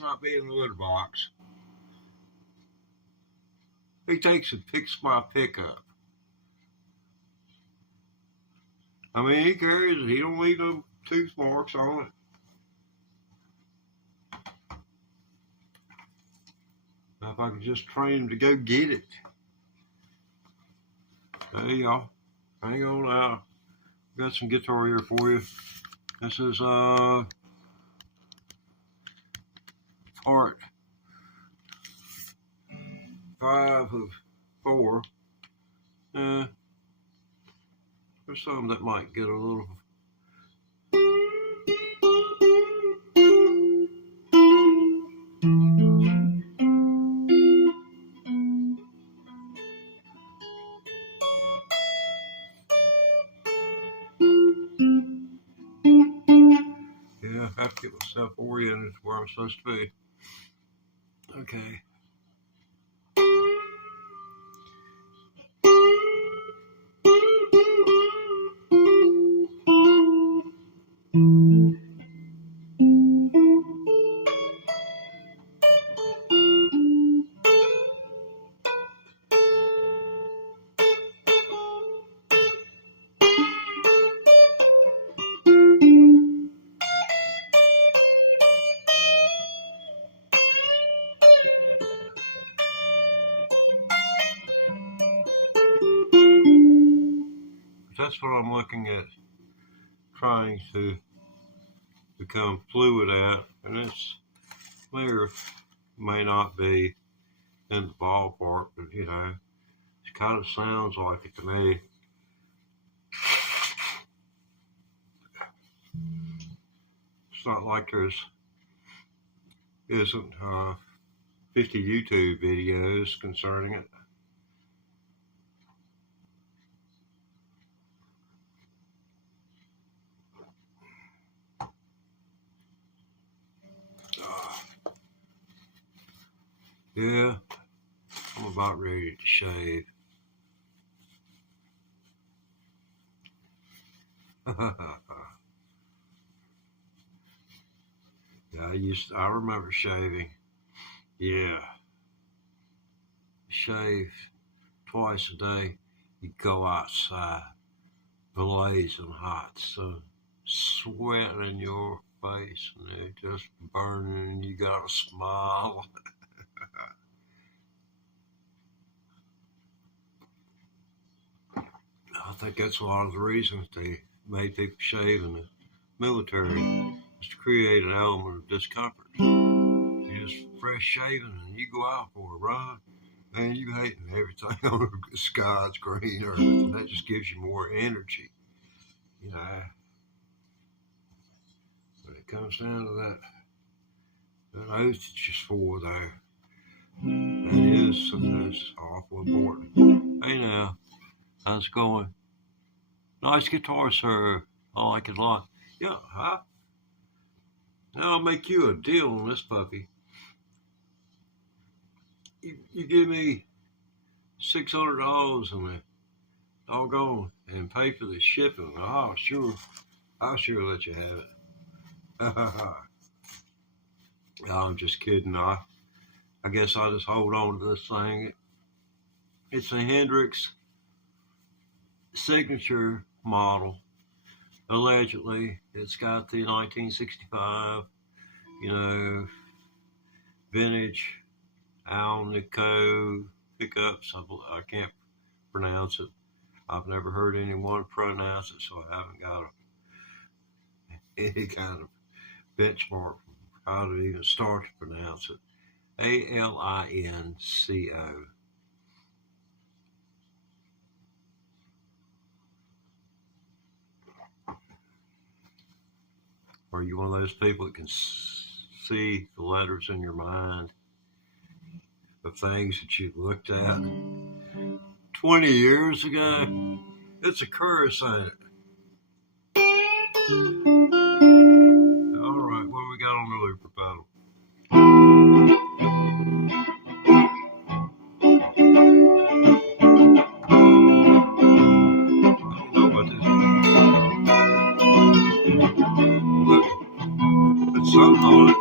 Not be in the litter box. He takes and picks my pickup. I mean, he carries it. He don't leave no tooth marks on it. Now, if I could just train him to go get it. Hey, y'all. Hang on now. Got some guitar here for you. This is part 5 of 4. There's some that might get a little. Yeah, I have to get myself oriented where I'm supposed to be. Okay. That's what I'm looking at, trying to become fluid at, and this layer may not be in the ballpark, but you know, it kind of sounds like it to me. It's not like there's isn't 50 YouTube videos concerning it. Yeah, I'm about ready to shave. Yeah, I remember shaving. Yeah. Shave twice a day. You go outside. blazing hot sun, sweating in your face, and it just burning, and you gotta smile. I think that's a lot of the reasons they made people shave in the military, is to create an element of discomfort. You're just fresh shaven and you go out for a run and you hating everything on the sky's green earth, and that just gives you more energy. You know, when it comes down to that oath that you swore there, that's awful important. Hey now, how's it going? Nice guitar, sir. I like it a lot. Yeah, huh? Now I'll make you a deal on this puppy. You give me $600 on the doggone and pay for the shipping. Oh, sure. I'll sure let you have it. No, I'm just kidding. I guess I'll just hold on to this thing. It's a Hendrix signature model. Allegedly, it's got the 1965, vintage Alnico pickups. I can't pronounce it. I've never heard anyone pronounce it, so I haven't got any kind of benchmark from how to even start to pronounce it. Alinco. Are you one of those people that can see the letters in your mind of things that you've looked at 20 years ago? It's a curse, ain't it? All right, what we got on the looper pedal? I don't know what this is. Look, it's something on it.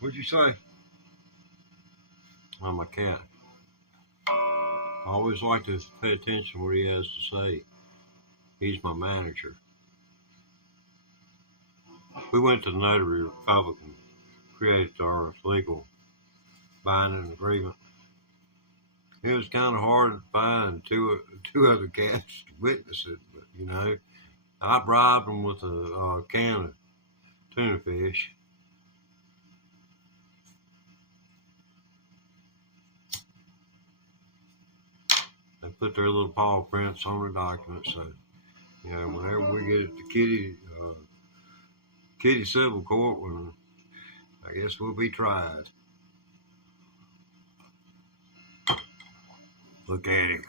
What'd you say? Oh, my cat. I always like to pay attention to what he has to say. He's my manager. We went to the Notary Republican, created our legal binding agreement. It was kind of hard to find two other cats to witness it, but you know, I bribed them with a can of tuna fish. They put their little paw prints on the document, so you know, whenever we get it to Kitty civil court, when I guess we'll be tried. Look at him.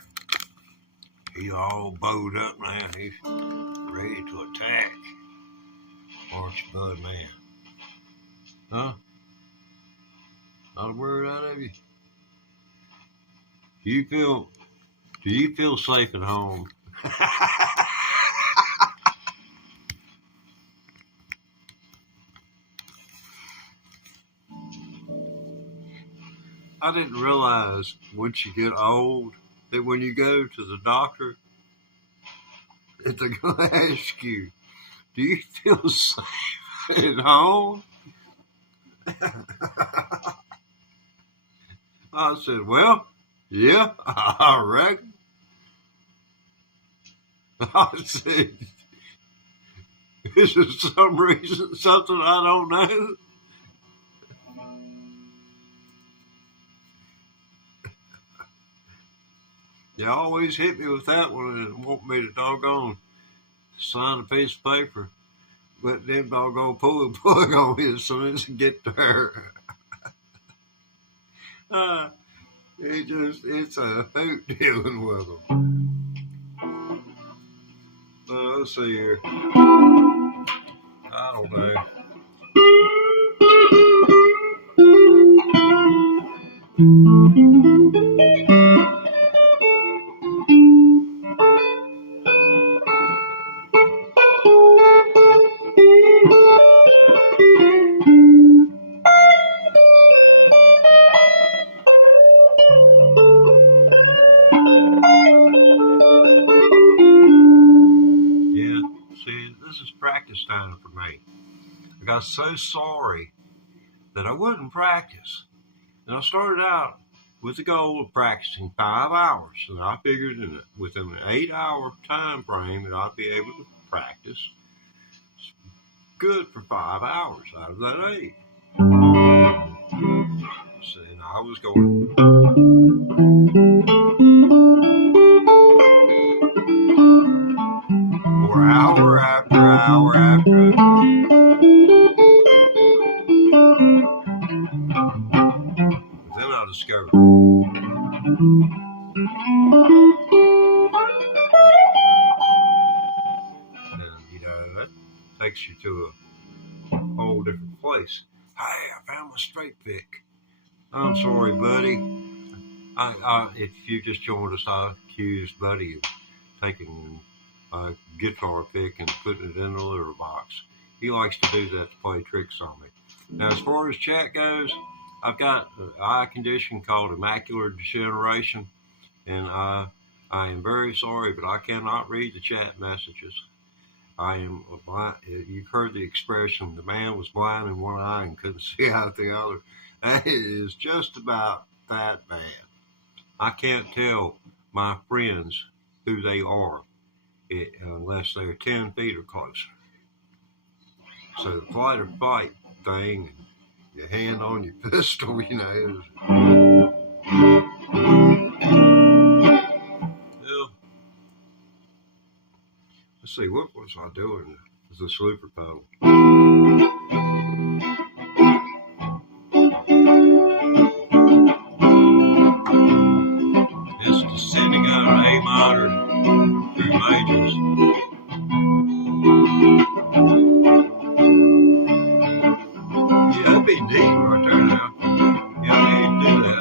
He's all bowed up now. He's ready to attack. Orange Bud man. Huh? Not a word out of you. Do you feel safe at home? I didn't realize once you get old that when you go to the doctor, that they're going to ask you, do you feel safe at home? I said, well, yeah, I reckon. I said, is there some reason, something I don't know? You always hit me with that one and want me to doggone sign a piece of paper, but then doggone pull the plug on me as soon as I get there. It's a hoot dealing with them. Let's see here. I don't know. This is practice time for me. I got so sorry that I wouldn't practice. And I started out with the goal of practicing 5 hours. And I figured within an 8-hour time frame that I'd be able to practice good for 5 hours out of that 8. So I was going for hour after hour after. But then I discovered that takes you to a whole different place. Hey, I found my straight pick. I'm sorry, buddy. If you just joined us, I accused Buddy of taking a guitar pick and putting it in the litter box. He likes to do that to play tricks on me. Now, as far as chat goes, I've got an eye condition called macular degeneration, and I am very sorry, but I cannot read the chat messages. I am blind. You've heard the expression, the man was blind in one eye and couldn't see out the other. That is just about that bad. I can't tell my friends who they are unless they're 10 feet or closer. So the flight or fight thing, and your hand on your pistol, you know. Well, let's see, what was I doing with the sleeper pedal? It's descending out of A minor through majors. Yeah, that'd be neat right there now. Yeah, I need to do that.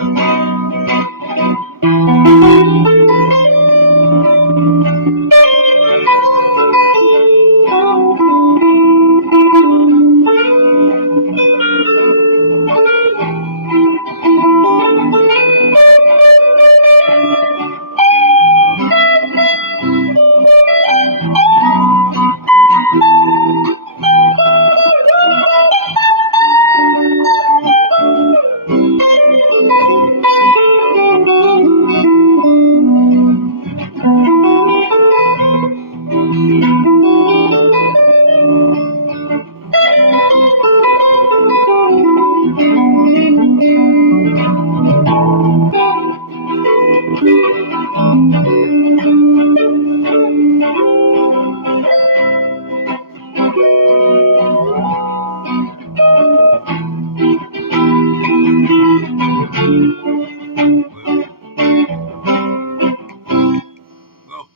Well,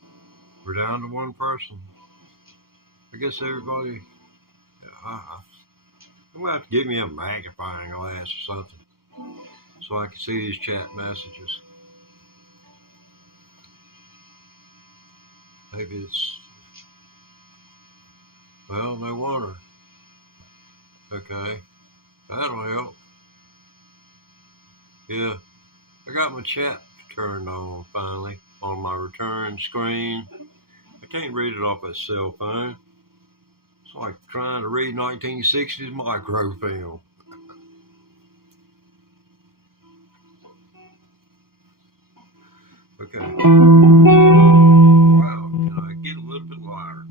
we're down to one person. I guess everybody, I'm going to have to give me a magnifying glass or something so I can see these chat messages. Maybe it's, well, no wonder. Okay, that'll help. Yeah, I got my chat turned on finally on my return screen. I can't read it off a cell phone. It's like trying to read 1960s microfilm. Okay. Wow, can I get a little bit louder?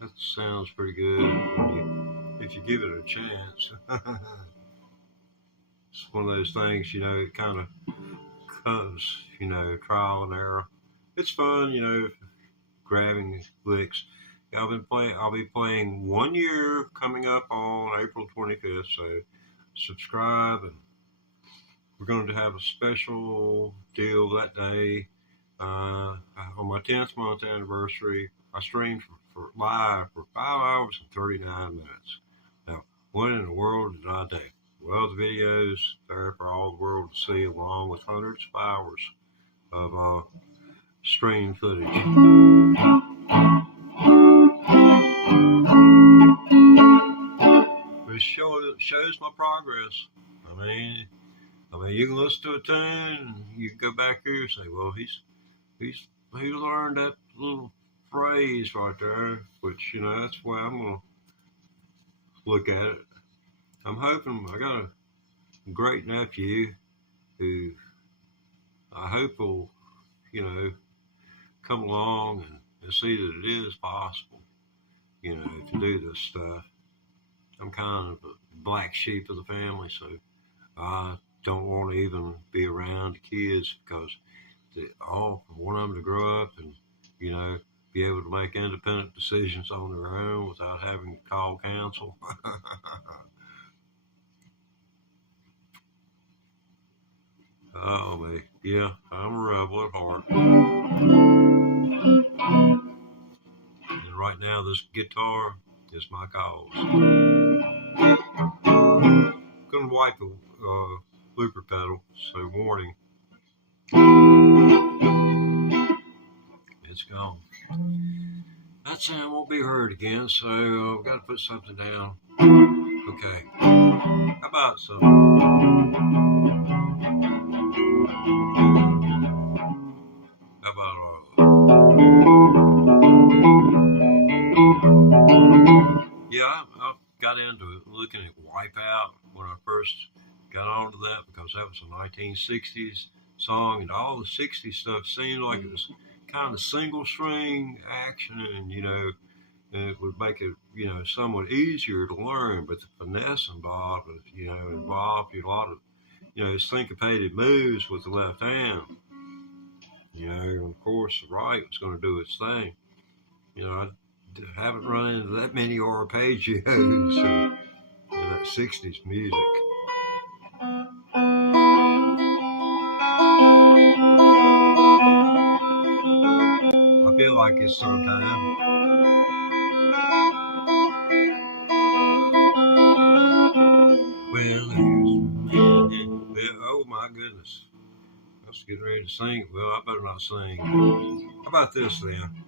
That sounds pretty good if you give it a chance. It's one of those things, you know, it kind of comes, you know, trial and error. It's fun, you know, grabbing licks. I'll be playing 1 year coming up on April 25th, so subscribe, and we're going to have a special deal that day. On my 10th month anniversary, I streamed for live for 5 hours and 39 minutes. Now, what in the world did I do? Well, the video's there for all the world to see, along with hundreds of hours of stream footage. progress. I mean, you can listen to a tune, and you can go back here and say, well, he learned that little phrase right there, which, you know, that's the way I'm gonna look at it. I'm hoping I got a great nephew who I hope will, you know, come along and see that it is possible, you know, to do this stuff. I'm kind of a black sheep of the family, so I don't want to even be around the kids because I want them to grow up and, you know, be able to make independent decisions on their own without having to call counsel. Oh, man. Yeah, I'm a rebel at heart. And right now, this guitar is my cause. Gonna wipe the looper pedal, so warning. It's gone. That sound won't be heard again, so I've got to put something down. Okay. How about some? How about yeah, I got into looking at Wipeout when I first got onto that because that was a 1960s song, and all the 60s stuff seemed like it was kind of single string action, and, you know, it would make it, you know, somewhat easier to learn, but the finesse involved was, you know, involved a lot of, you know, syncopated moves with the left hand. You know, and of course the right was going to do its thing. You know, I haven't run into that many arpeggios in that 60s music. I feel like it's sometime. Well, oh my goodness. I was getting ready to sing. Well, I better not sing. How about this then?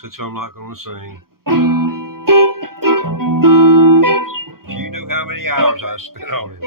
Since I'm not going to sing. If you knew how many hours I spent on it.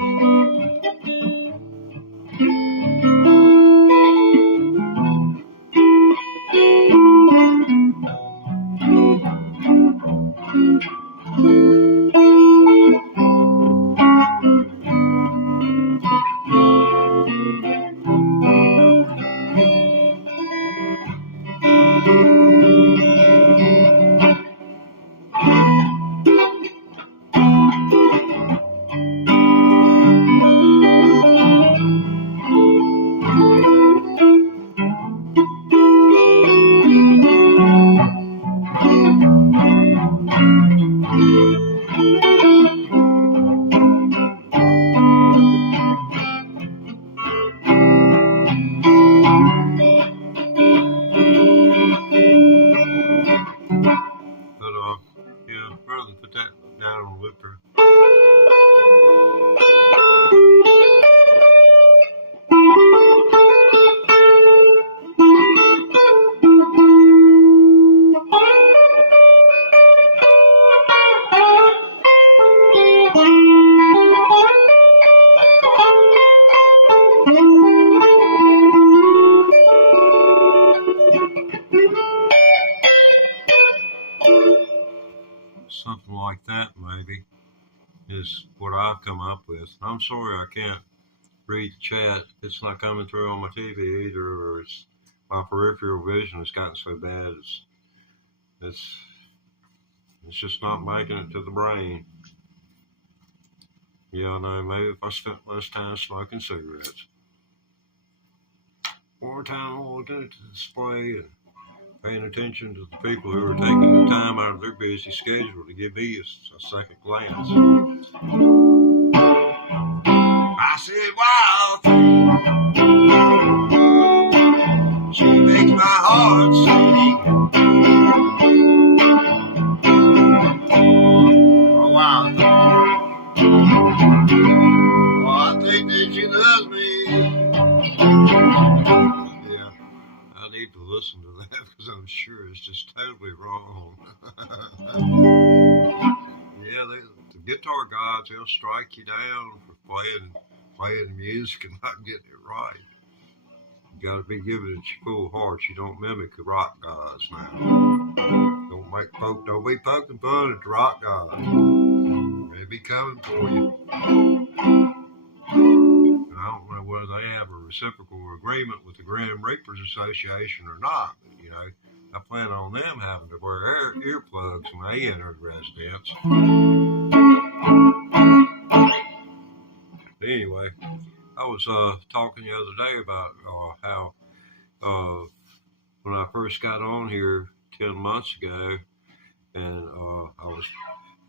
Something like that, maybe, is what I've come up with. I'm sorry I can't read the chat. It's not coming through on my TV either, or my peripheral vision has gotten so bad. It's just not making it to the brain. Yeah, I know. Maybe if I spent less time smoking cigarettes, more time looking at the display and paying attention to the people who are taking the time out of their busy schedule to give me a second glance. I said, wow, she makes my heart sing. Oh, wow. Oh, I think that she loves me. Yeah, I need to listen to that because I'm sure it's just totally wrong. Yeah, the guitar gods, they'll strike you down for playing music and not getting it right. You gotta be giving it your full heart. You don't mimic the rock gods now. Don't be poking fun at the rock gods. They be coming for you. And I don't know whether they have a reciprocal agreement with the Grim Reapers Association or not, but you know, I plan on them having to wear earplugs when they enter the residence. Anyway, I was talking the other day about how when I first got on here 10 months ago, and I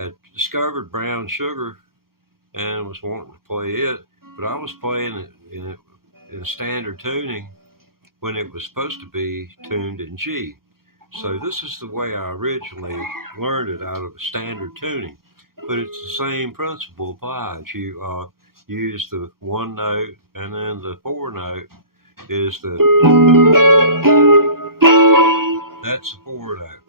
had discovered Brown Sugar and was wanting to play it, but I was playing it in standard tuning when it was supposed to be tuned in G. So this is the way I originally learned it, out of a standard tuning. But it's the same principle applies. You use the one note, and then the four note is that's the four note.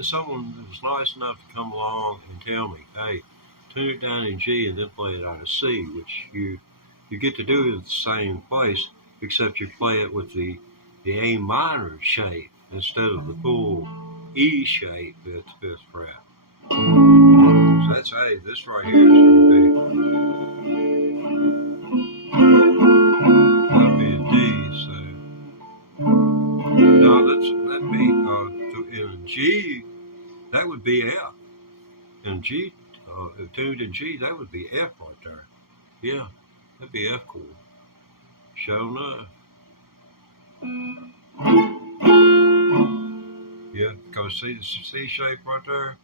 Someone was nice enough to come along and tell me, hey, tune it down in G and then play it out of C, which you get to do it at the same place, except you play it with the A minor shape instead of the full E shape at the 5th fret. So that's A. This right here is going to be a D. So no, that'd be in G. That would be F. In G, tuned in G, that would be F right there. Yeah, that'd be F chord. Sure enough. Yeah, because see the C shape right there?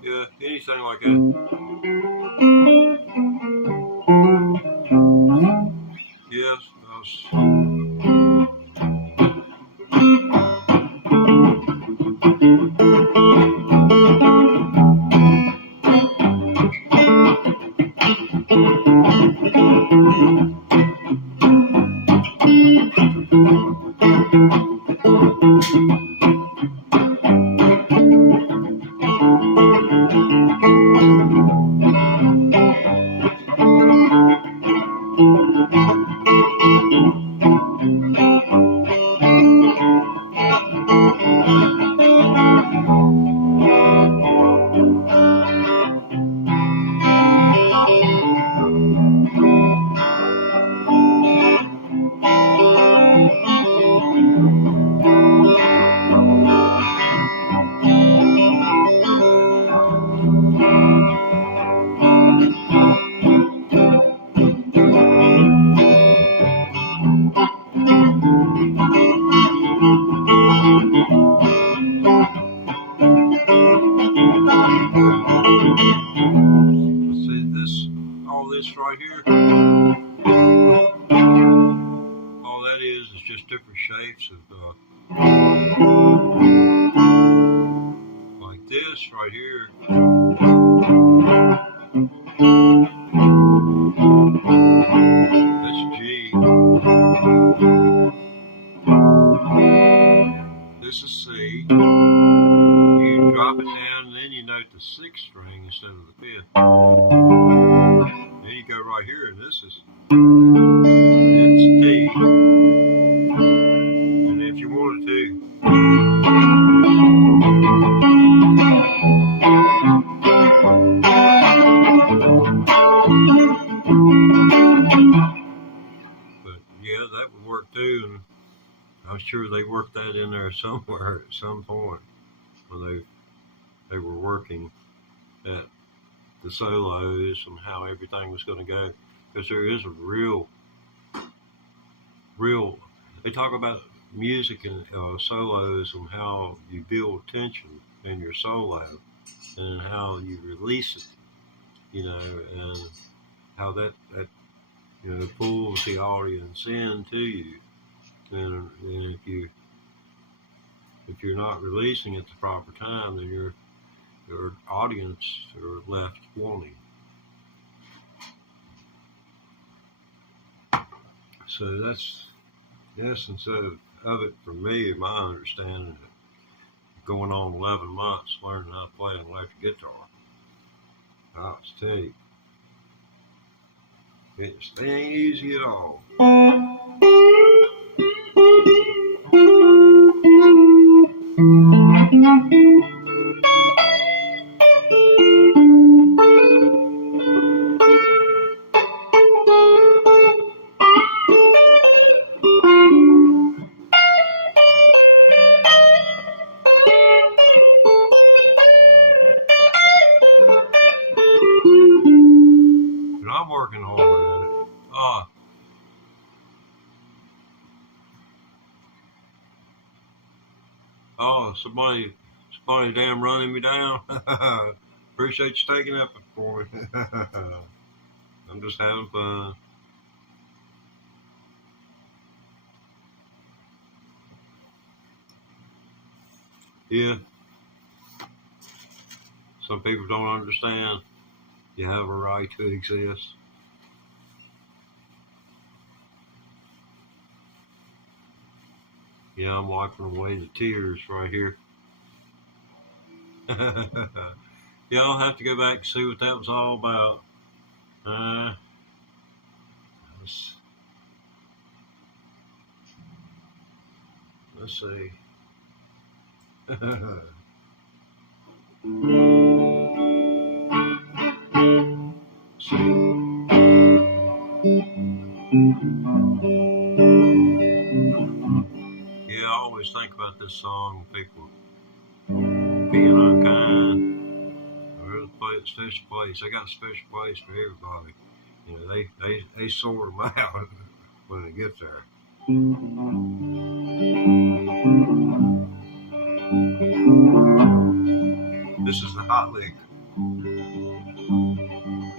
Yeah, anything like that. Yes, right here, all that is just different shapes of like this right here. That's G. This is C. You drop it down and then you note the 6th string instead of the 5th. Then you go right here, and this is it's D. And if you wanted to, but yeah, that would work too. And I'm sure they worked that in there somewhere at some point when they were working at the solos and how everything was going to go, because there is a real, they talk about music and solos and how you build tension in your solo and how you release it, you know, and how that you know, pulls the audience in to you. And if you're not releasing at the proper time, then your audience are left wanting. So that's the essence of it for me, my understanding. Going on 11 months learning how to play an electric guitar. I'll just tell you, it ain't easy at all. And I'm working hard at it. Somebody damn running me down. Appreciate you taking up for me. I'm just having fun. Yeah. Some people don't understand. You have a right to exist. Yeah, I'm wiping away the tears right here. Yeah, I'll have to go back and see what that was all about. Let's see. Yeah, I always think about this song, people being unkind. Or a special place. I got a special place for everybody. You know, they sort them out when it gets there. This is the hot lick.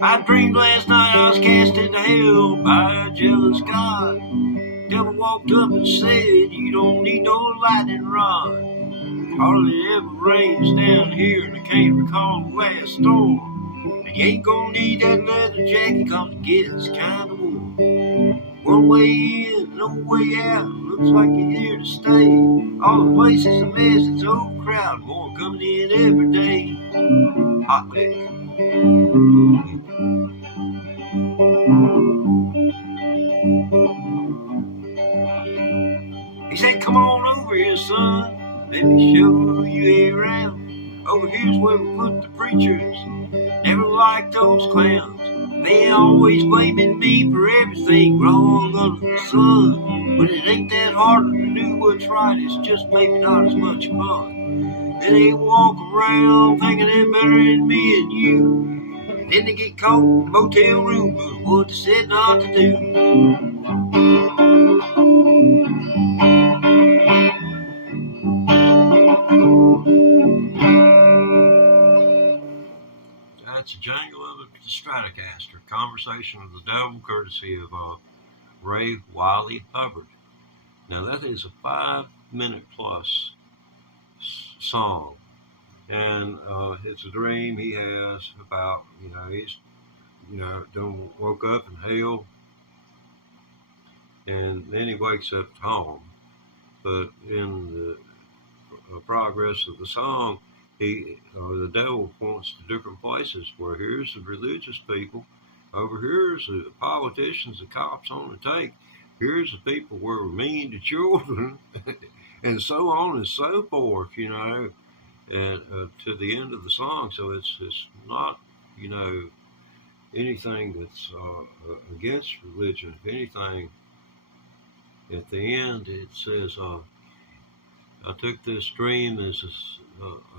I dreamed last night I was cast into hell by a jealous God. Devil walked up and said, you don't need no lightning rod. Hardly ever rains down here, and I can't recall the last storm. And you ain't gonna need that leather jacket, cause it gets kinda warm. One way in, no way out, looks like you're here to stay. All the places a mess, it's overcrowded, more coming in every day. Hot lick. He said, come on over here, son. Let me show you around. Over here's where we put the preachers. Never liked those clowns. They always blaming me for everything wrong under the sun. But it ain't that hard to do what's right. It's just maybe not as much fun. Then they walk around thinking they're better than me and you. And then they get caught in a motel room doing what they said not to do. That's a jangle of the Stratocaster. Conversation of the Devil, courtesy of Ray Wiley Hubbard. Now that is a 5-minute plus song, and it's a dream he has about, he's, done woke up in hell, and then he wakes up at home. But in the progress of the song, the devil points to different places where here's the religious people, over here's the politicians, the cops on the take, here's the people who are mean to children, and so on and so forth, and to the end of the song. So it's not, anything that's against religion. If anything, at the end it says, I took this dream as a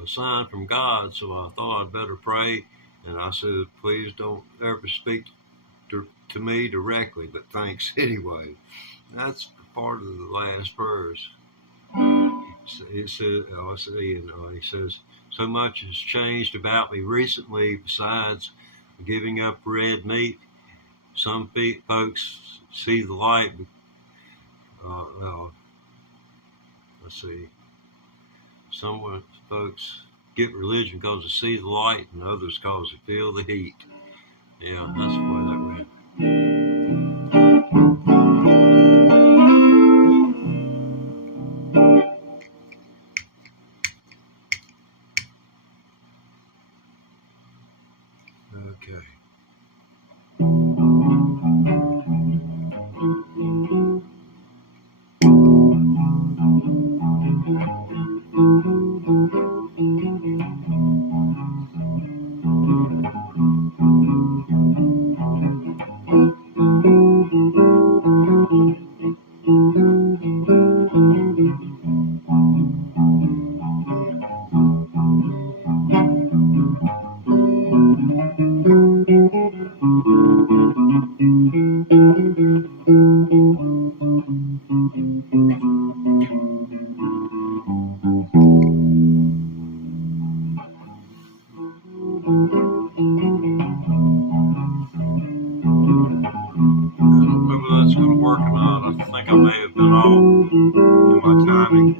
sign from God, so I thought I'd better pray And I said, please don't ever speak to me directly, but thanks anyway. That's part of the last verse. It says, he says, so much has changed about me recently besides giving up red meat. Some folks see the light. Let's see. Some folks get religion because they see the light, and others because they feel the heat. Yeah, that's the way that went. Okay. That's going to work or not. I think I may have been off in my timing.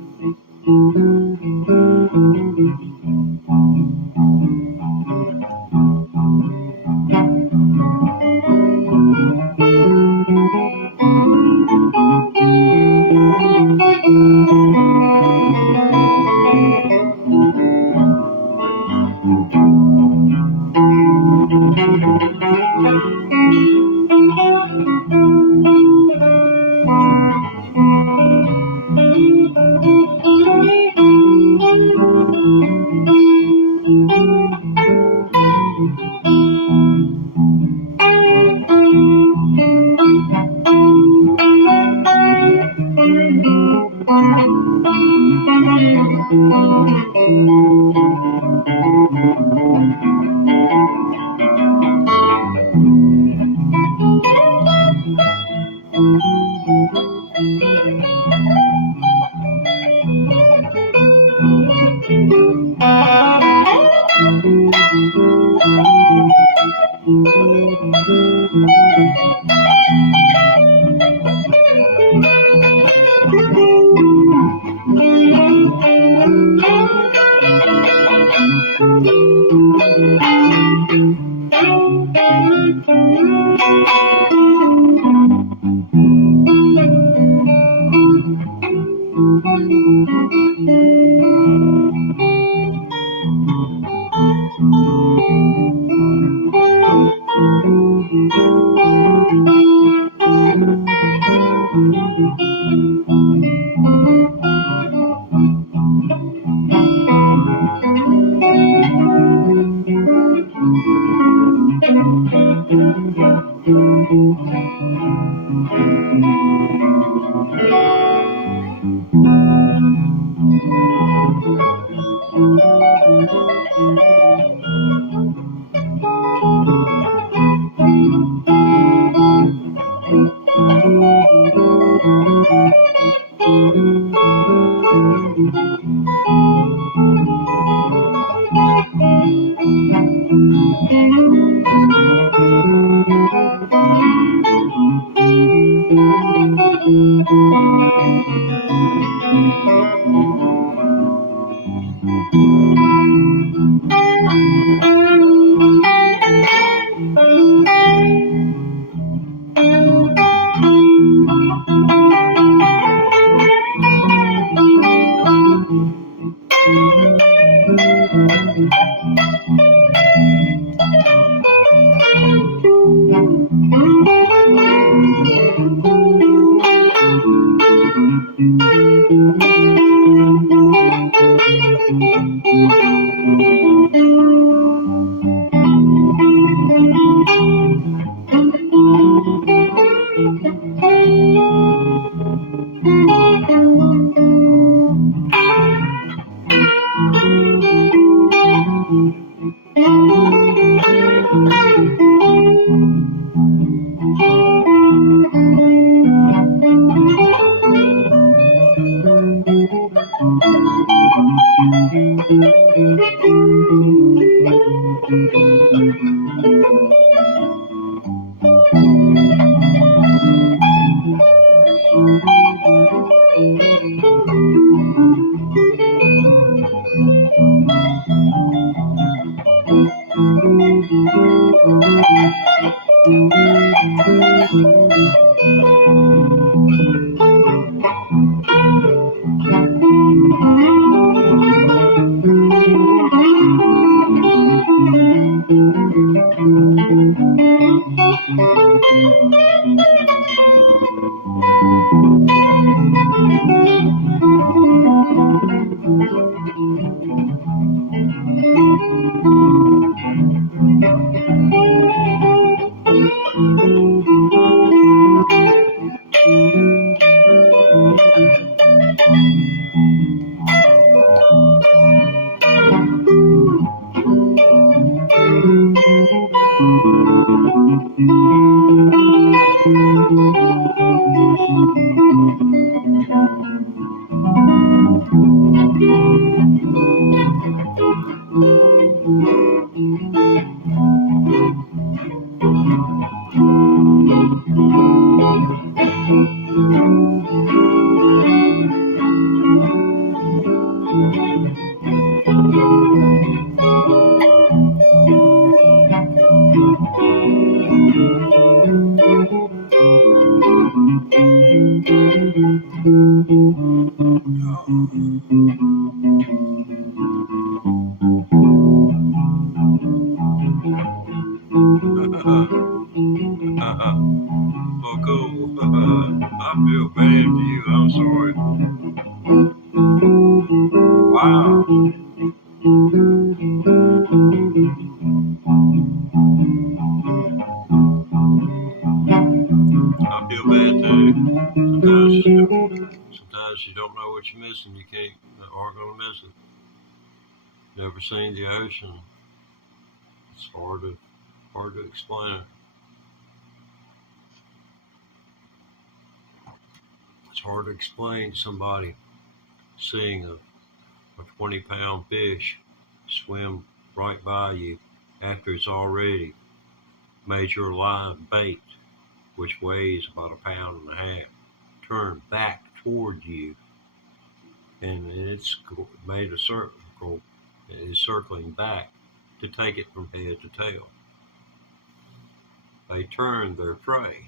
Well, cool. I feel bad for you. I'm sorry. Wow. I feel bad too. Sometimes you don't know what you're missing. You aren't gonna miss it. Never seen the ocean. It's hard to explain it. It's hard to explain to somebody seeing a 20-pound fish swim right by you after it's already made your line bait, which weighs about 1.5 pounds, turn back toward you, and it's made a circle, it is circling back to take it from head to tail. They turn their prey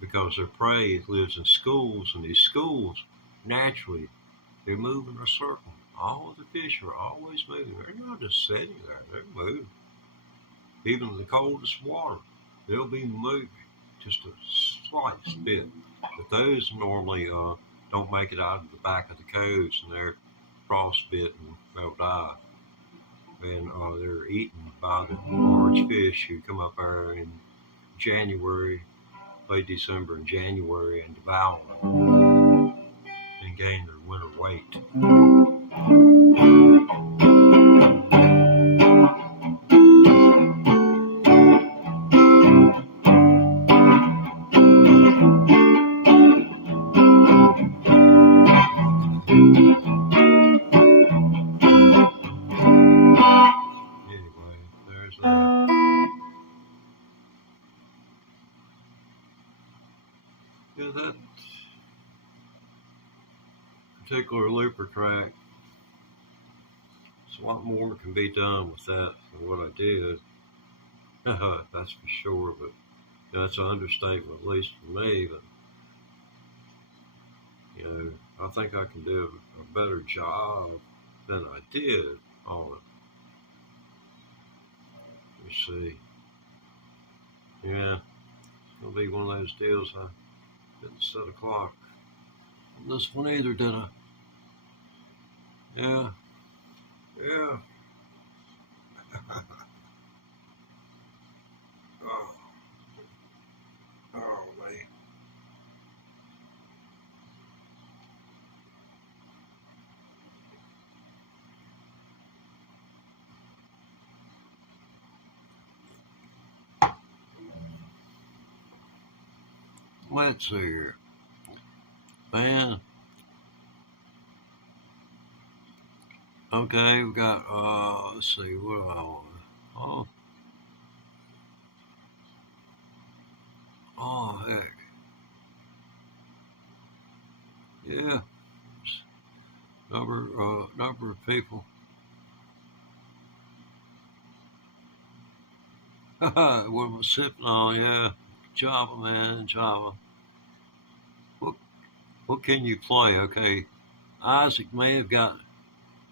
because their prey lives in schools, and these schools naturally they move in a circle. All of the fish are always moving. They're not just sitting there, they're moving. Even in the coldest water, they'll be moving just a slight bit. But those normally don't make it out of the back of the coves, and they're frostbitten and they'll die. And they're eaten by the large fish who come up there in January, late December and January, and devour them and gain their winter weight. Yeah, that particular looper track, there's a lot more can be done with that than what I did. That's for sure, but that's an understatement, at least for me. But I think I can do a better job than I did on it. Let's see. Yeah, it's gonna be one of those deals. I didn't set a clock on this one either, did I? Yeah. Oh man. Let's see here. Man. Okay, we got, let's see, what do I want? Oh, heck. Yeah. Number of people. What was sipping on, yeah. Java, man, Java. What can you play? Okay. Isaac may have got,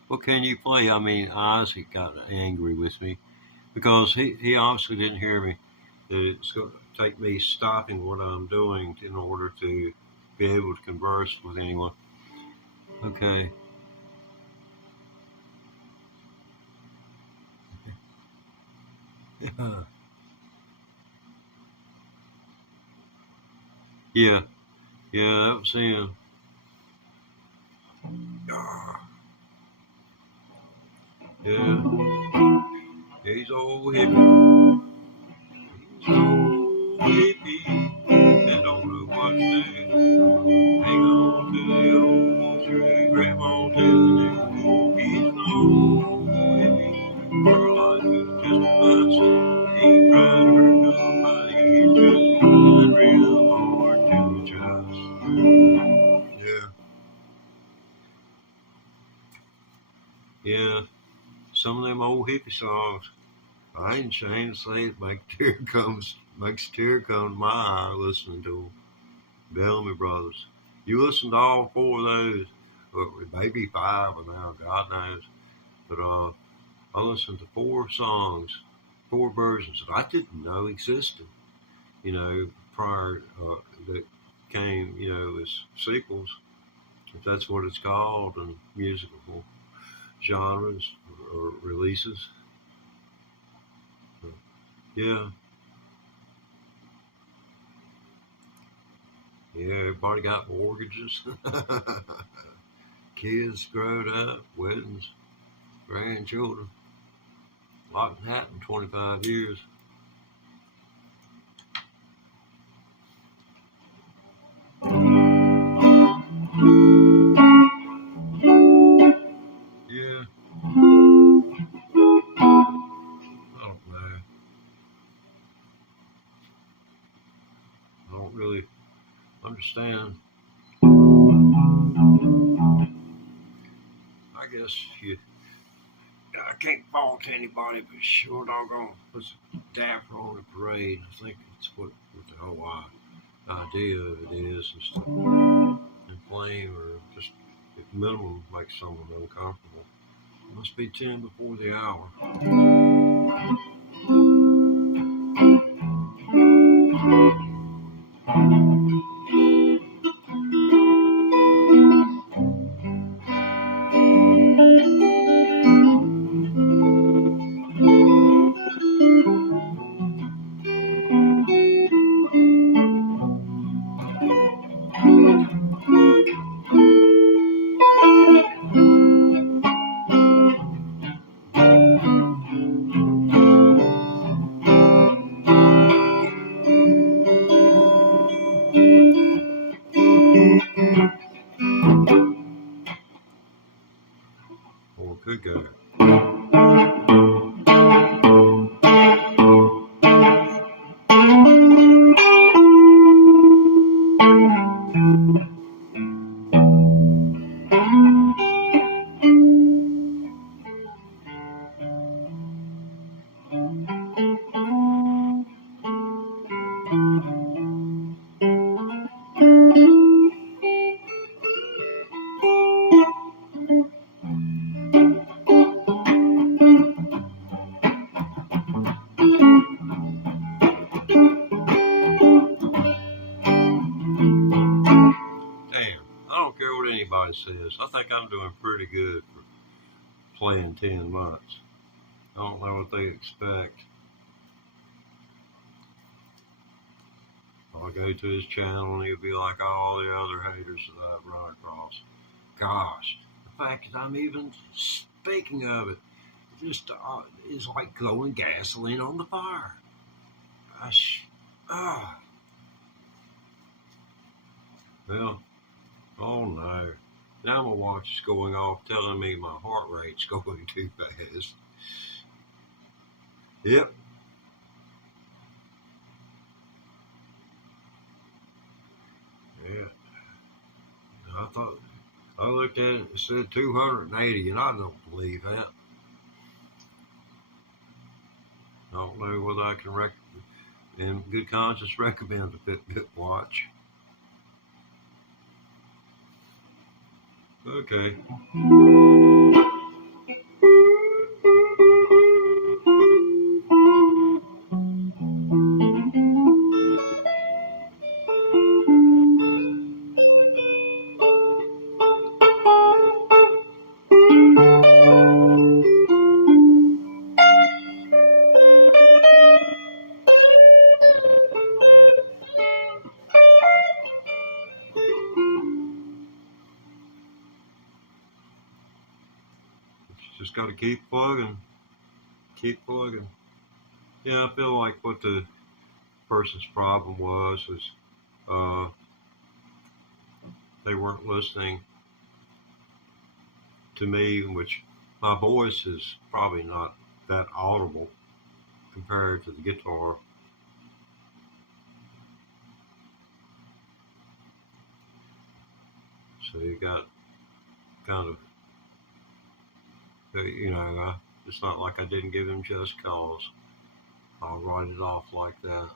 what can you play? I mean, Isaac got angry with me because he obviously didn't hear me. That it's going to take me stopping what I'm doing in order to be able to converse with anyone. Okay. Yeah, yeah, that was him. Yeah, he's old hippie. He's old hippie and don't know what to do. Hang on to the old tree, grab on to the new. He's an old hippie. Her life is just a bust. He ain't trying to hurt nobody. He's just trying real hard to adjust. Yeah, yeah. Some of them old hippie songs. I ain't ashamed to say it makes a tear come to my eye listening to them. Bellamy Brothers. You listen to all four of those, or maybe five now, God knows. But I listened to four songs, four versions that I didn't know existed. You know, prior that came, you know, as sequels, if that's what it's called, and musical genres or releases. Yeah, yeah, everybody got mortgages, kids growing up, weddings, grandchildren. A lot can happen in 25 years. Yeah, I don't know. I don't really understand. I guess I can't fault anybody, but sure doggone puts a dapper on a parade. I think that's what the whole idea of it is to inflame or just at minimum make someone uncomfortable. It must be 10 before the hour. Or it could go. Damn, I don't care what anybody says. I think I'm doing pretty good for playing 10 months. I don't know what they expect. I'll go to his channel and he'll be like all the other haters that I've run across. Gosh, the fact that I'm even speaking of it just is like throwing gasoline on the fire. Gosh, well, oh no. Now my watch is going off telling me my heart rate's going too fast. Yep. Yeah. I looked at it and it said 280, and I don't believe that. I don't know whether I can in good conscience recommend a Fitbit watch. Okay. Just got to keep plugging. Yeah, I feel like what the person's problem was they weren't listening to me, which my voice is probably not that audible compared to the guitar. So you got kind of, it's not like I didn't give him just cause. I'll write it off like that.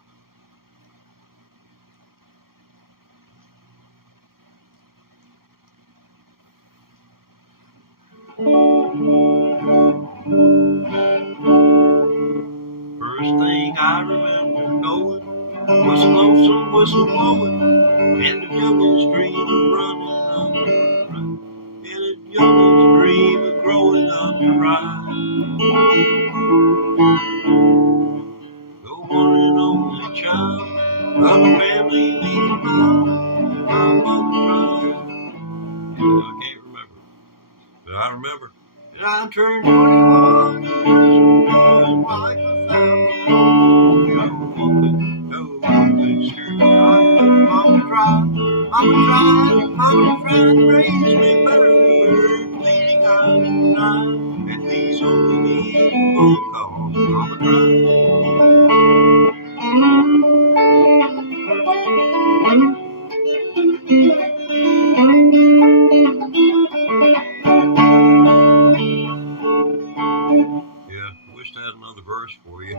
First thing I remember knowing was a lonesome whistle blowing, and a youngin's dream of running up the road, and a youngin's dream of growing up to ride. The one and only child of a family leaving home, my mother cried. I can't remember, but I remember. And I turned 21 years old, like a family home. No woman sure Mama tried to raise me better. Bleeding eyes and eyes, and these only people call Mama tried. Yeah, I wish I had another verse for you.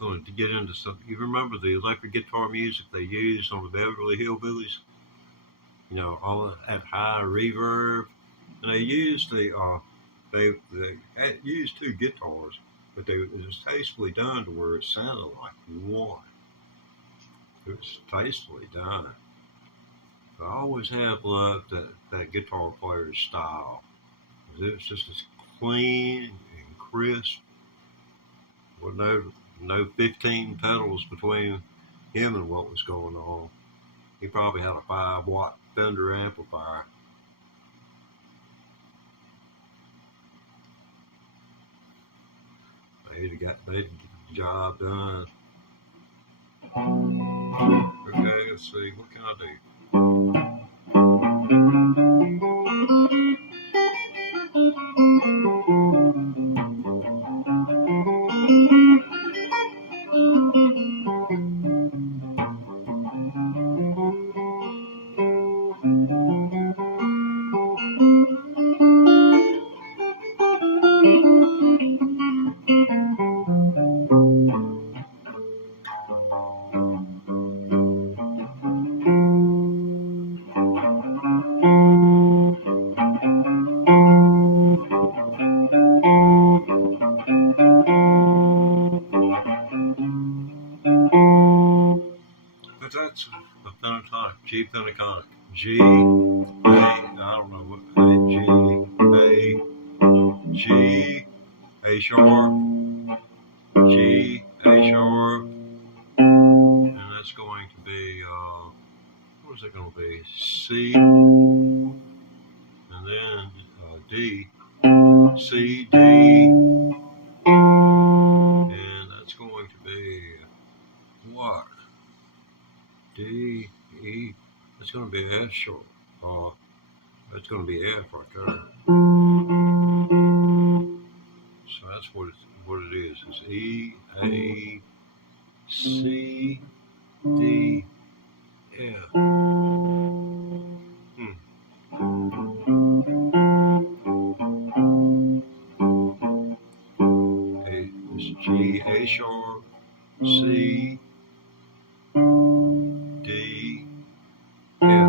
Going to get into something. You remember the electric guitar music they used on the Beverly Hillbillies? You know, all that high reverb, and they used they had used two guitars, but it was tastefully done to where it sounded like one. It was tastefully done. I always have loved that guitar player's style. It was just as clean and crisp. With no 15 pedals between him and what was going on. He probably had a 5-watt Fender amplifier. Made the job done. Okay, let's see, what can I do? G pentatonic. G, A, I don't know what, G, A sharp, G, A sharp, and that's going to be, what is it going to be? C, and then D, C, D, and that's going to be what? D, E, that's going to be F sharp. That's going to be F right there. So that's what it is. It's E, A, C, D, F. It's G, A sharp, C, D, F.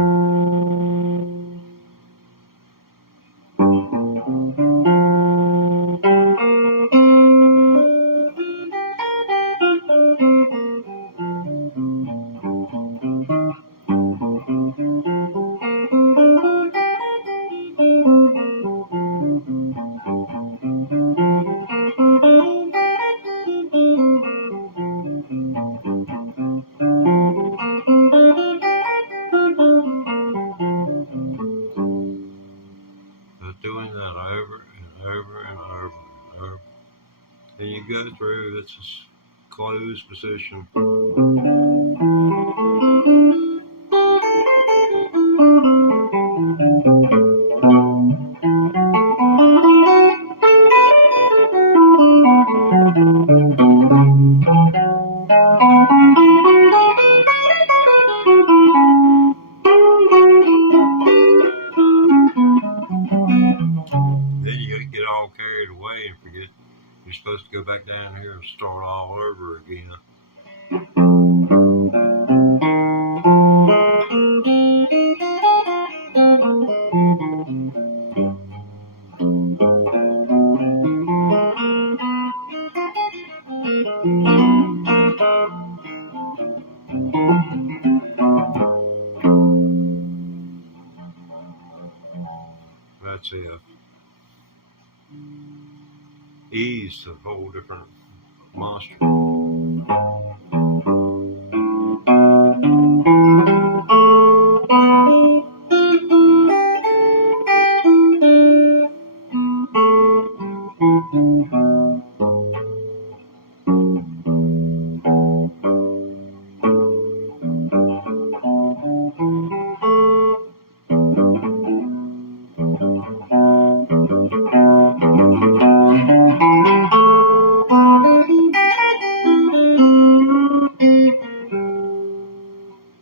Doing that over and over and over and over. And you go through, it's a closed position. Then you get all carried away and forget you're supposed to go back down here and start all over again. That's it. E's a whole different monster.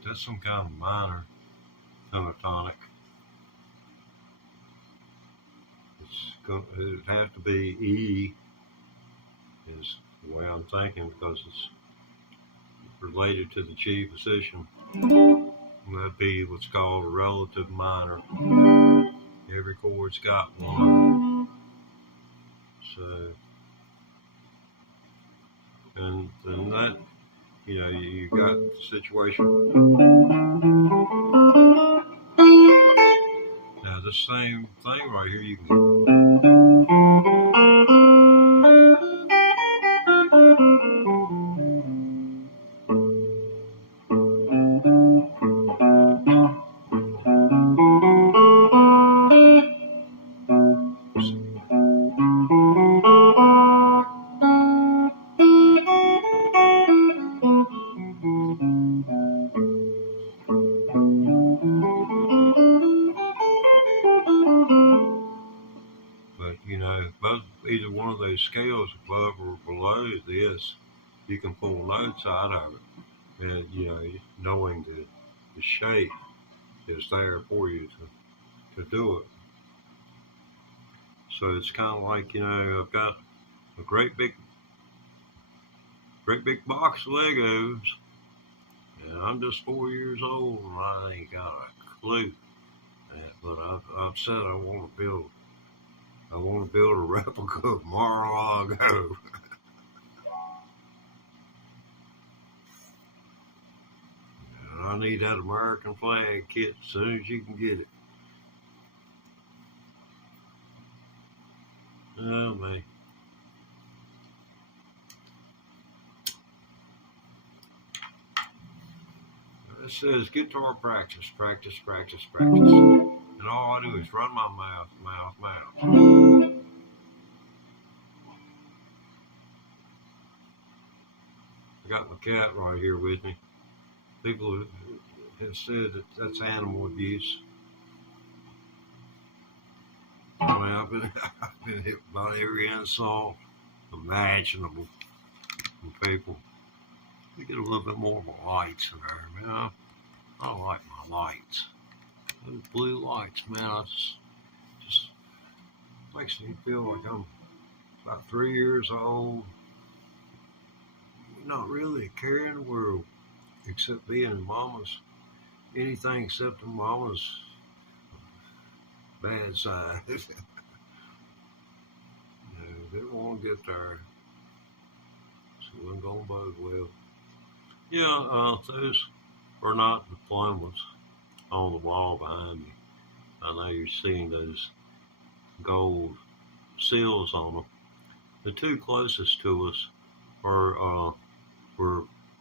That's some kind of minor pentatonic. It has to be E, is the way I'm thinking, because it's related to the G position. That'd be what's called a relative minor. Every chord's got one. So, and then that, you got the situation. Now the same thing right here, you can either one of those scales above or below this, you can pull notes out of it, and knowing the shape is there for you to do it. So it's kind of like, I've got a great big box of Legos, and I'm just 4 years old and I ain't got a clue. But I've said I want to build a replica of Mar-a-Lago. I need that American flag kit as soon as you can get it. Oh, man. It says guitar practice, practice, practice, practice. And all I do is run my mouth, mouth, mouth. I got my cat right here with me. People have said that that's animal abuse. I mean, I've been hit by every insult imaginable from people. We get a little bit more of the lights in there, man. I like my lights. Those blue lights, man, just makes me feel like I'm about 3 years old. Not really a care in the world, except being mama's, anything except the mama's bad side. They didn't want to get there, so it wasn't going to bode well. Yeah, those are not diplomas on the wall behind me. I know you're seeing those gold seals on them. The two closest to us were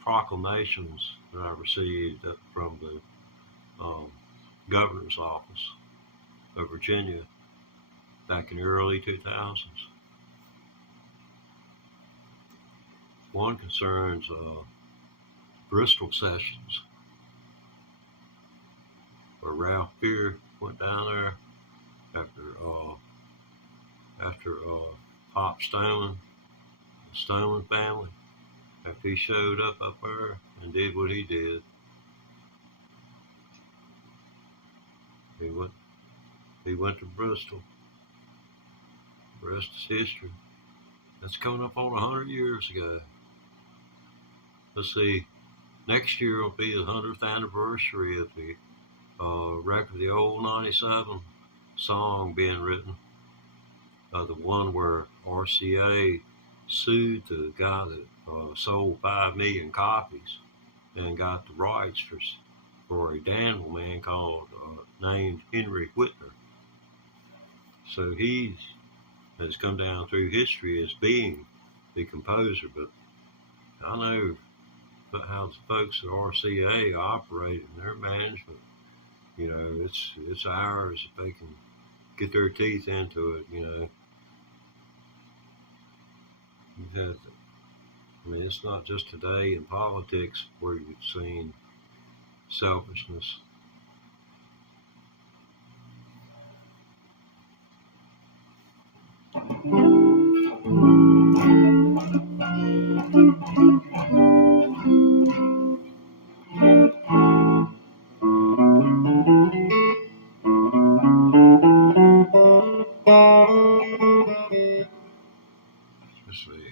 proclamations that I received from the governor's office of Virginia back in the early 2000s. One concerns Bristol sessions, where Ralph Beer went down there after Pop Stoneman, the Stoneman family, after he showed up there and did what he did. He went to Bristol. The rest is history. That's coming up on 100 years ago. Let's see, next year will be the 100th anniversary of the record, the old 97 song being written. The one where RCA sued the guy that sold 5 million copies and got the rights for a Danville man called named Henry Whitner. So he has come down through history as being the composer, but I know how the folks at RCA operate in their management. You know, it's ours if they can get their teeth into it. You know, I mean, it's not just today in politics where you've seen selfishness. Let's see.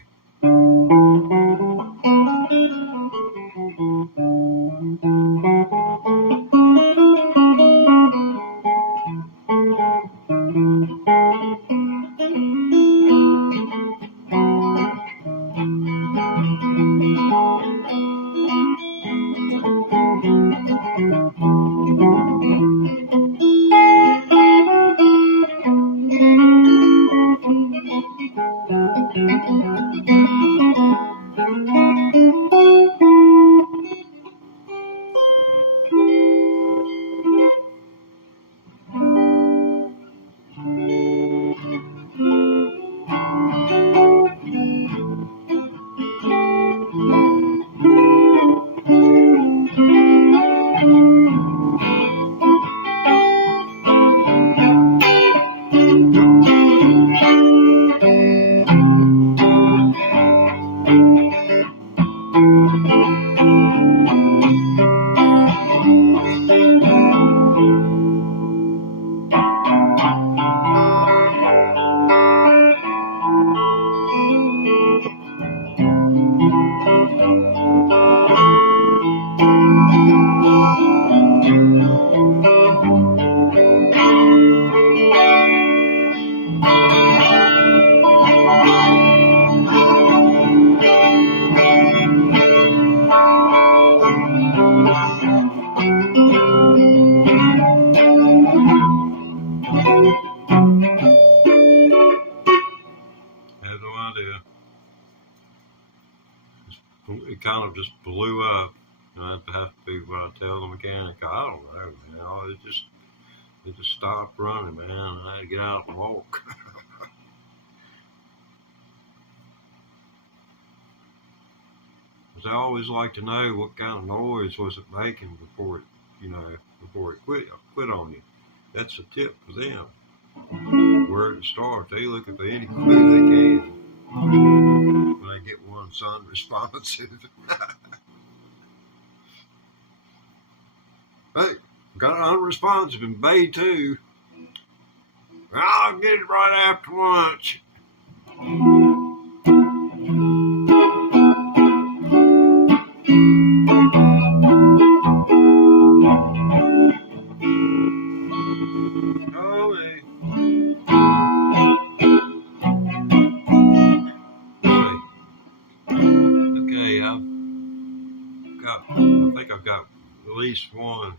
it kind of just blew up. And I'd have to be when I tell the mechanic, I don't know, man. Oh, it just stopped running, man. And I had to get out and walk. Because I always like to know what kind of noise was it making before it, before it quit on you. That's a tip for them. Where to start? They look for any clue they can when they get one unresponsive. Hey, got an unresponsive in Bay 2. I'll get it right after lunch. I think I've got at least one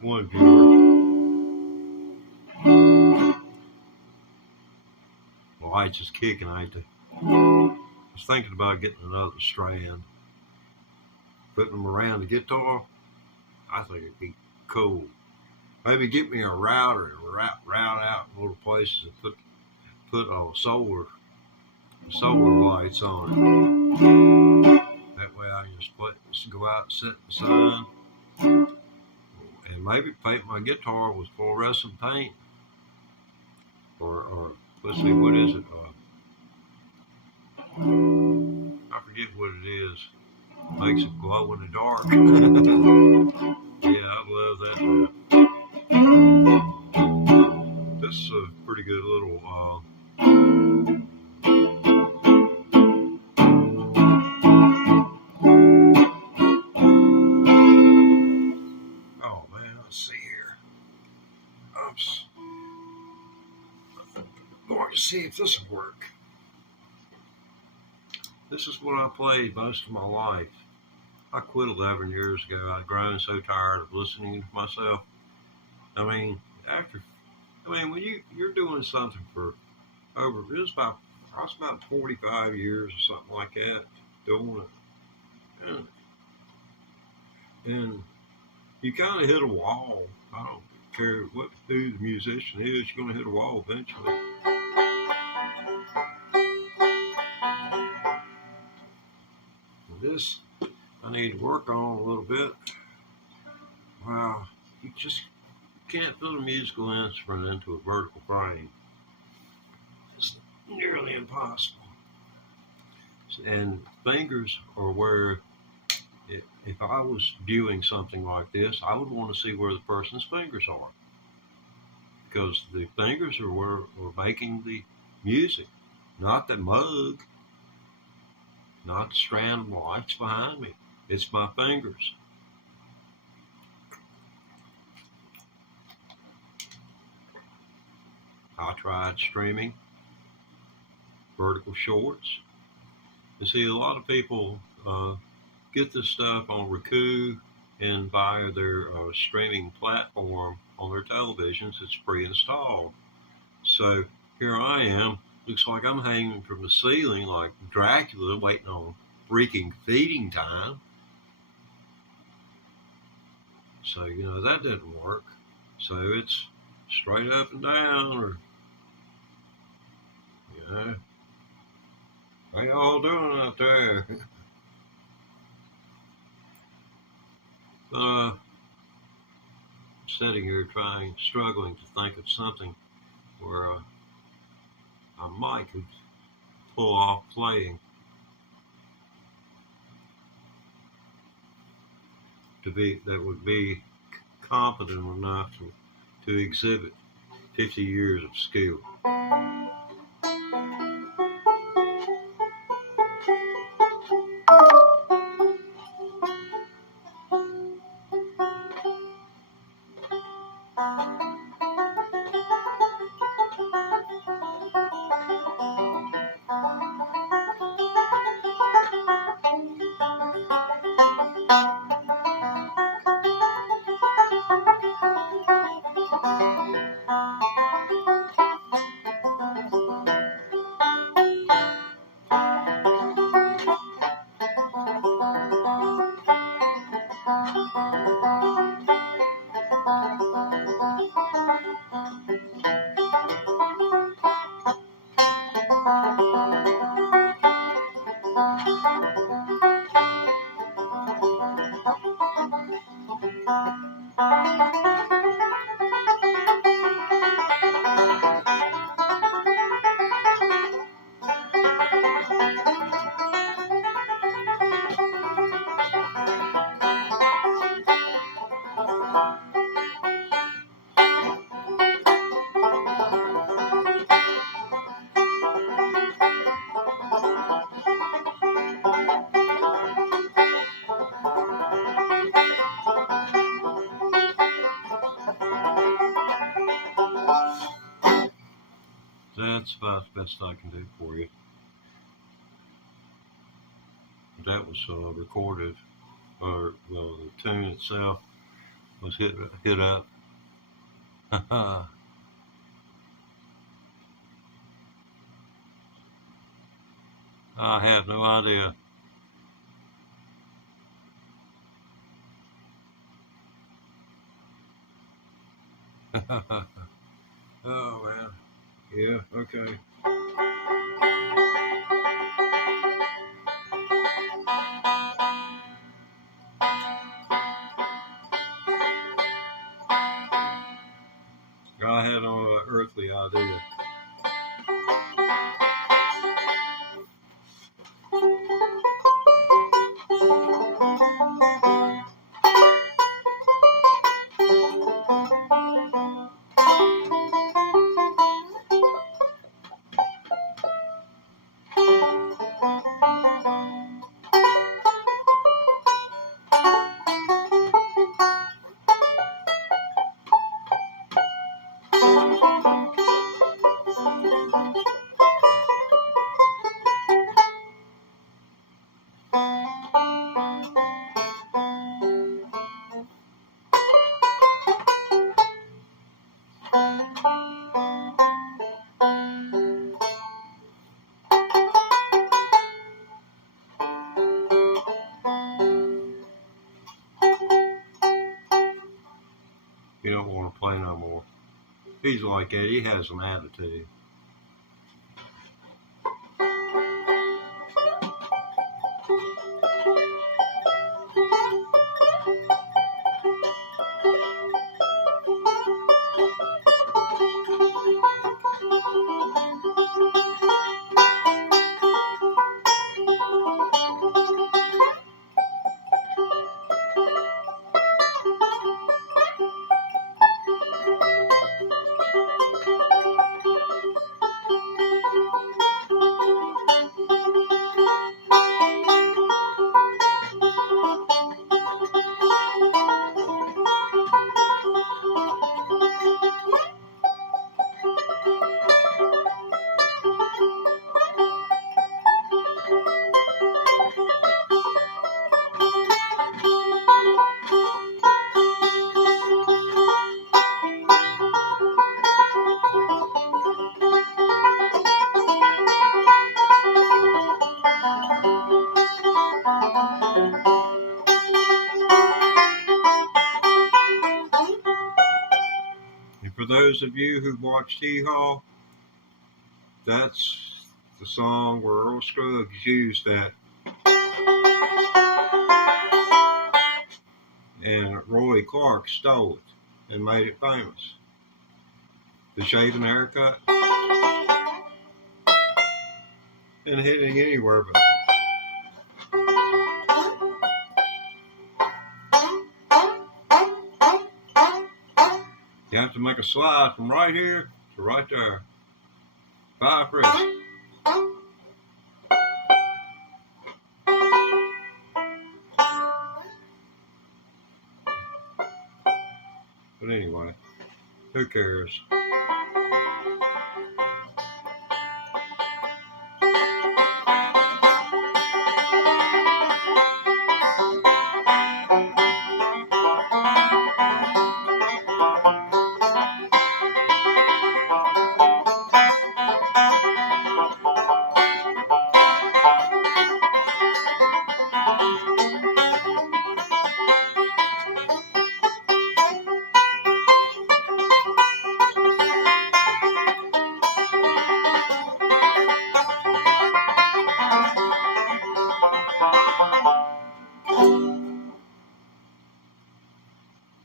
viewer. The light's just kicking. I was thinking about getting another strand, putting them around the guitar. I think it'd be cool. Maybe get me a router and route out in little places and put solar lights on it. That way I can just go out and sit in the sun, and maybe paint my guitar with fluorescent paint, or let's see, what is it? I forget what it is. Makes it glow in the dark. Yeah, I love that. This is a pretty good little. See if this will work. This is what I played most of my life. I quit 11 years ago. I'd grown so tired of listening to myself. When you're doing something for I was about 45 years or something like that doing it. And you kind of hit a wall. I don't care who the musician is, you're going to hit a wall eventually. This I need to work on a little bit. Wow, you just can't put a musical instrument into a vertical frame. It's nearly impossible. And fingers are where, if I was viewing something like this, I would want to see where the person's fingers are. Because the fingers are where we're making the music, not the mug. Not the strand of lights behind me. It's my fingers. I tried streaming vertical shorts. You see, a lot of people get this stuff on Roku and via their streaming platform on their televisions. It's pre-installed. So here I am. Looks like I'm hanging from the ceiling like Dracula waiting on freaking feeding time. So, that didn't work. So it's straight up and down, or, how y'all doing out there? Sitting here struggling to think of something where I might could pull off playing that would be competent enough to exhibit 50 years of skill. That's about the best I can do for you. That was recorded, or well, the tune itself was hit up. I have no idea. Oh man. Yeah, okay. I had no earthly idea. He don't want to play no more. He's like that. He has an attitude. And for those of you who watched Hee-Haw, that's the song where Earl Scruggs used that. And Roy Clark stole it and made it famous. The shaving haircut. And hitting anywhere but. You have to make a slide from right here to right there. 5 frets. But anyway, who cares?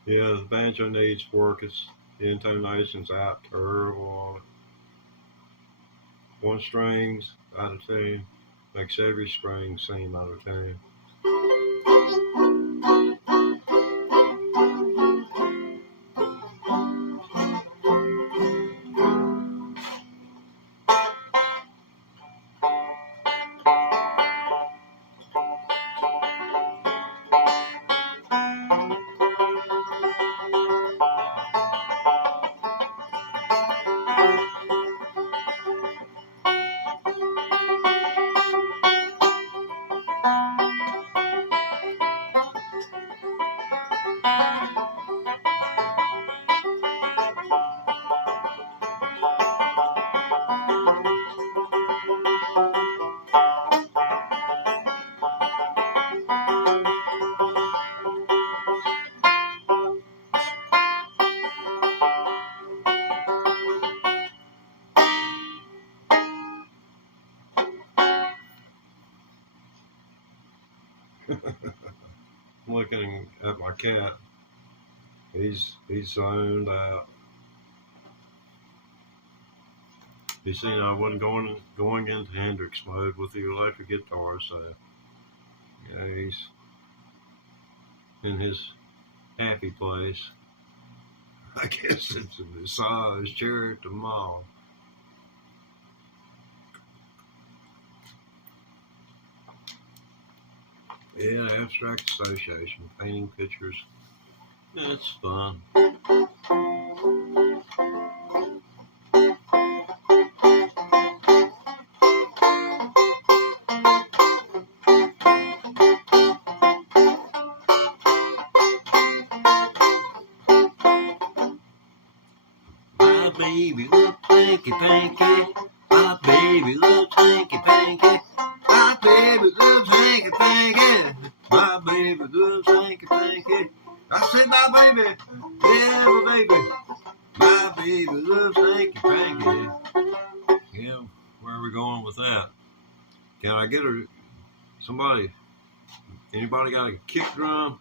Yeah, the banjo needs work. It's the intonation's out terrible on it. One string's out of tune. Makes every string seem out of tune. Looking at my cat. He's zoned out. You see, I wasn't going into Hendrix mode with the electric guitar, so yeah, he's in his happy place. I guess it's a massage chair at the mall. Yeah, Abstract Association, painting pictures. Yeah, it's fun. My baby loves hanky panky. My baby loves hanky panky. My baby loves hanky panky. My baby loves hanky panky. I said my baby, yeah, my baby. My baby loves hanky panky. Yeah, where are we going with that? Can I get anybody got a kick drum?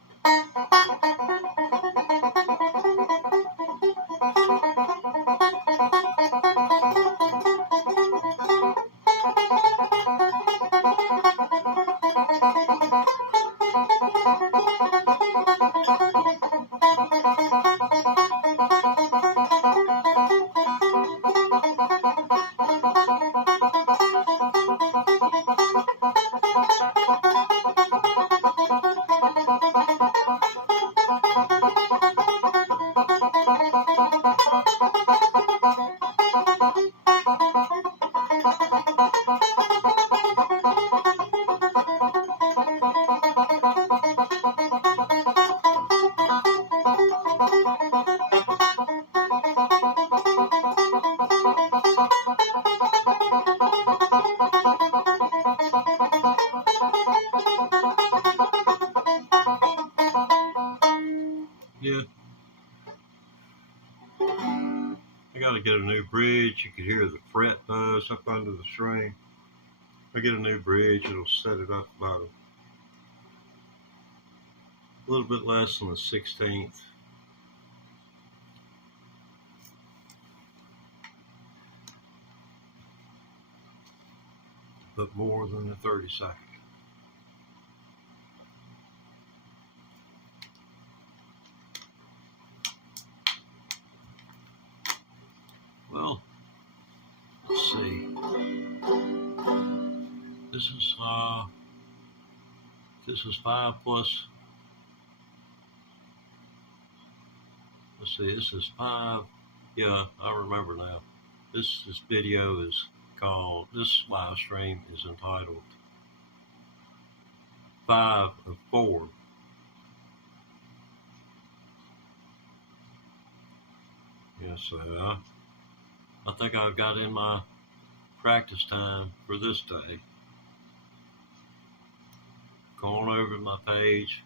Yeah. I gotta get a new bridge. You could hear the fret buzz up under the string. If I get a new bridge, it'll set it up about a little bit less than a 16th. But more than the 32nd. Well, let's see. This is 5 plus. Let's see. This is 5. Yeah, I remember now. This video is called. This live stream is entitled 5 of 4. Yeah, so I think I've got in my practice time for this day. Go on over to my page.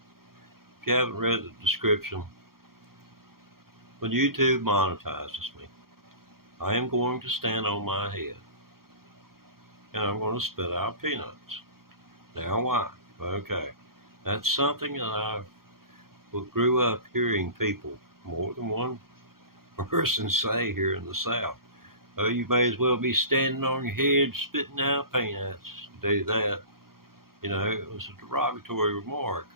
If you haven't read the description, when YouTube monetizes me, I am going to stand on my head and I'm going to spit out peanuts. Now why? Okay. That's something that I grew up hearing people, more than one person, say here in the South. Oh, you may as well be standing on your head spitting out peanuts. Do that. You know, it was a derogatory remark.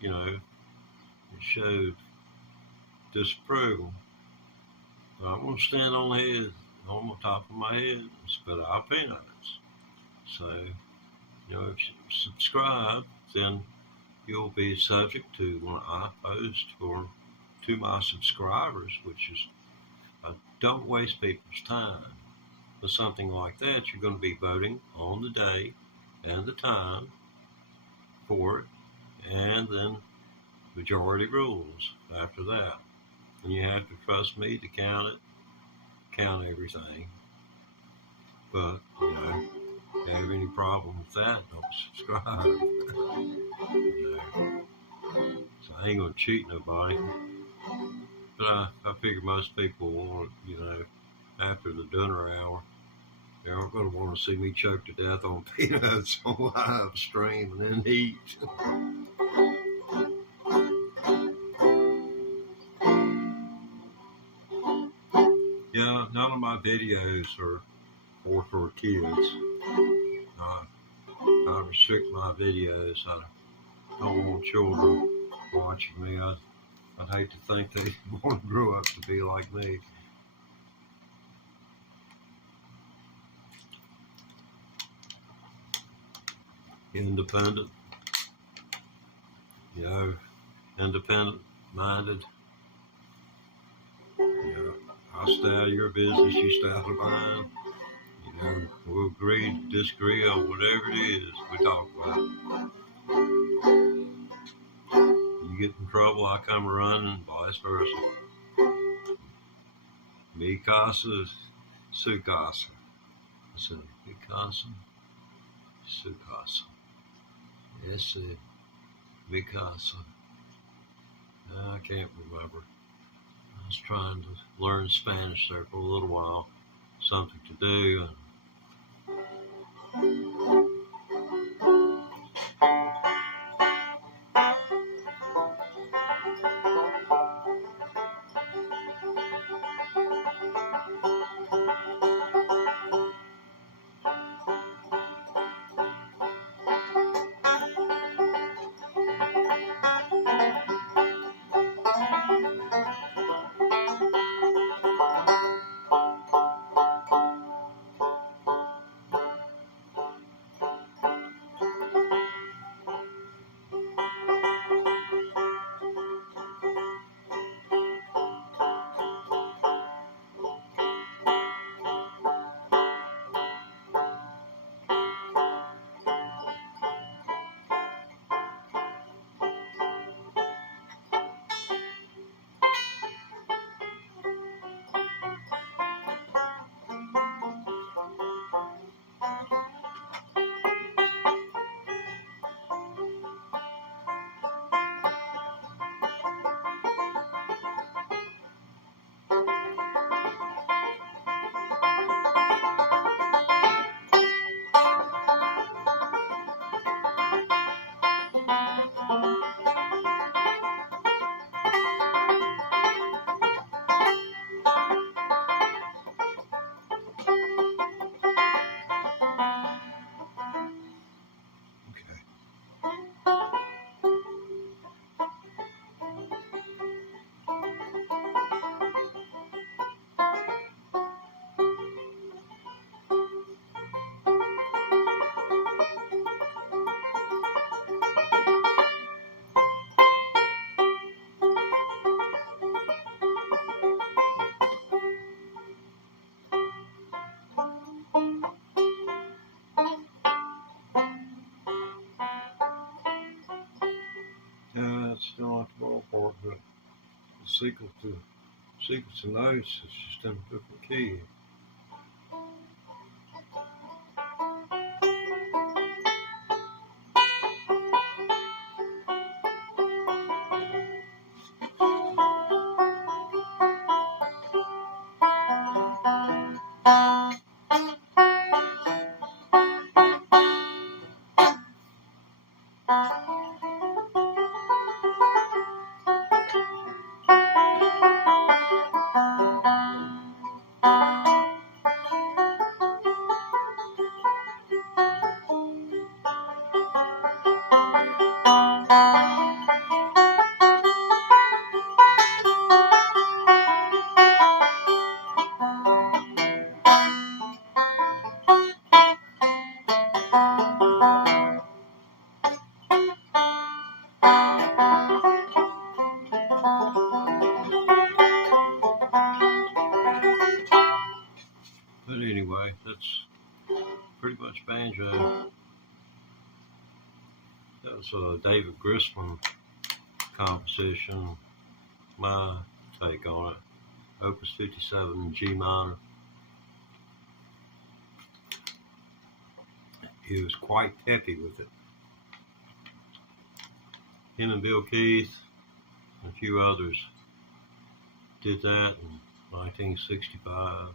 You know, it showed disapproval. But I'm going to stand on the top of my head and spit out peanuts. So, you know, if you subscribe, then you'll be subject to when I post to my subscribers, which is, don't waste people's time. With something like that, you're going to be voting on the day and the time for it, and then majority rules after that. And you have to trust me to count everything. But, you know, if you have any problem with that, don't subscribe. You know. So I ain't going to cheat nobody. But I figure most people want, you know, after the dinner hour, They're not going to want to see me choke to death on peanuts on live stream and then eat. Yeah, none of my videos are for kids. I restrict my videos. I don't want children watching me. I'd hate to think they want to grow up to be like me. Independent, you know, independent-minded. You know, I'll stay out of your business, you stay out of mine. You know, we'll agree, disagree on whatever it is we talk about. You get in trouble, I come running, vice versa. Mi casa, su casa. I said, mi casa, su casa. Ese, mi casa. I can't remember. I was trying to learn Spanish there for a little while. Something to do. It's still not the ballpark, but the sequence of notes is just in a different key. But anyway, that's pretty much banjo. That was a David Grisman composition, my take on it. Opus 57 G minor. He was quite peppy with it. Him and Bill Keith and a few others did that in 1965.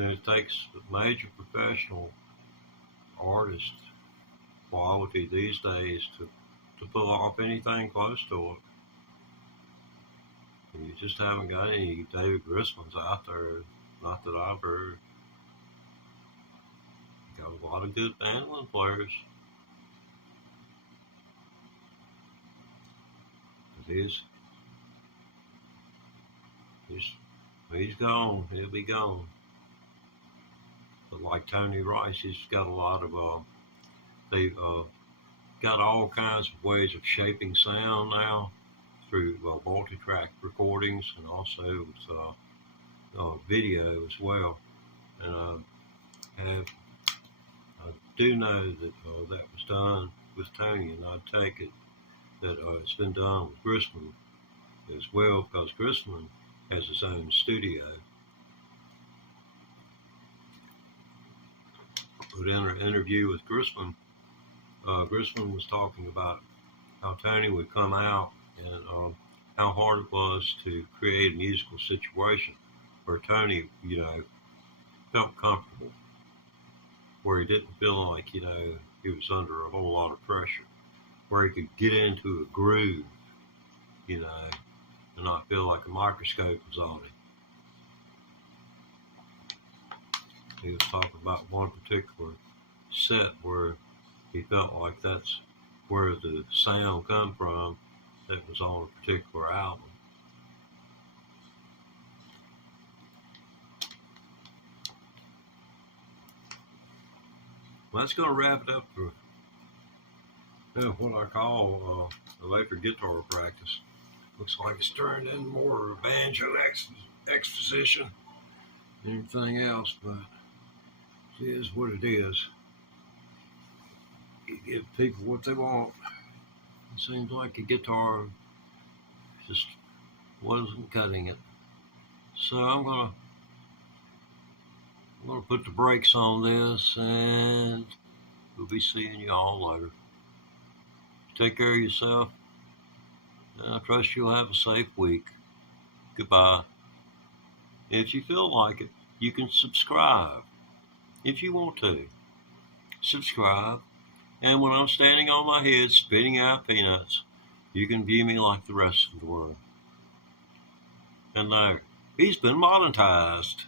And it takes major professional artist quality these days to pull off anything close to it. And you just haven't got any David Grismans out there, not that I've heard. You got a lot of good mandolin players. But he's gone. He'll be gone. But like Tony Rice, he's got a lot of, they've got all kinds of ways of shaping sound now through multi-track recordings and also with video as well. And I do know that that was done with Tony, and I take it that it's been done with Grisman as well, because Grisman has his own studio. But in an interview with Grisman, Grisman was talking about how Tony would come out and how hard it was to create a musical situation where Tony, felt comfortable, where he didn't feel like, he was under a whole lot of pressure, where he could get into a groove, and not feel like a microscope was on him. He was talking about one particular set where he felt like that's where the sound come from that was on a particular album. Well, that's going to wrap it up for what I call electric guitar practice. Looks like it's turned into more banjo exposition than anything else, but it is what it is. You give people what they want. It seems like a guitar just wasn't cutting it. So I'm gonna put the brakes on this, and we'll be seeing you all later. Take care of yourself, and I trust you'll have a safe week. Goodbye. If you feel like it, you can subscribe. If you want to, subscribe. And when I'm standing on my head spitting out peanuts, you can view me like the rest of the world. And there, he's been monetized.